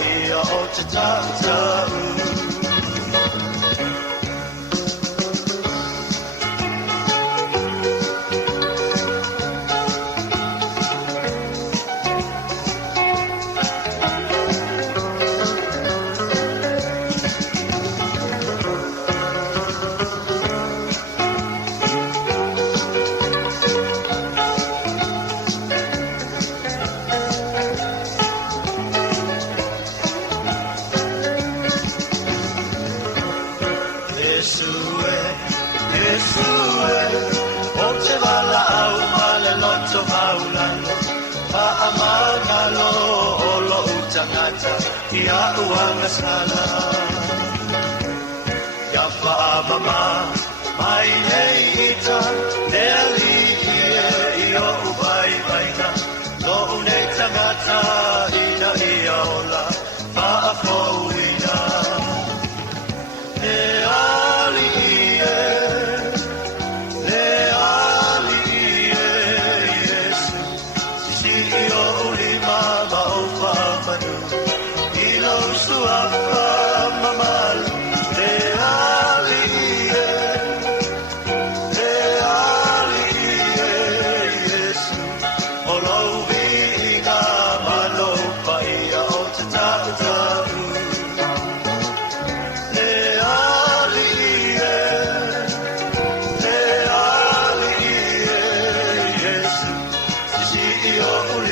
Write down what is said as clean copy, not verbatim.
ia o te tātau. Yesue, o te wala au male loto maulano, paamangalo o lo utangata, ia uanga sala. Ia whaamama, mai nei ita, nea li i o uwai waina, no une tangata ina ia ola, whaafouina. Yo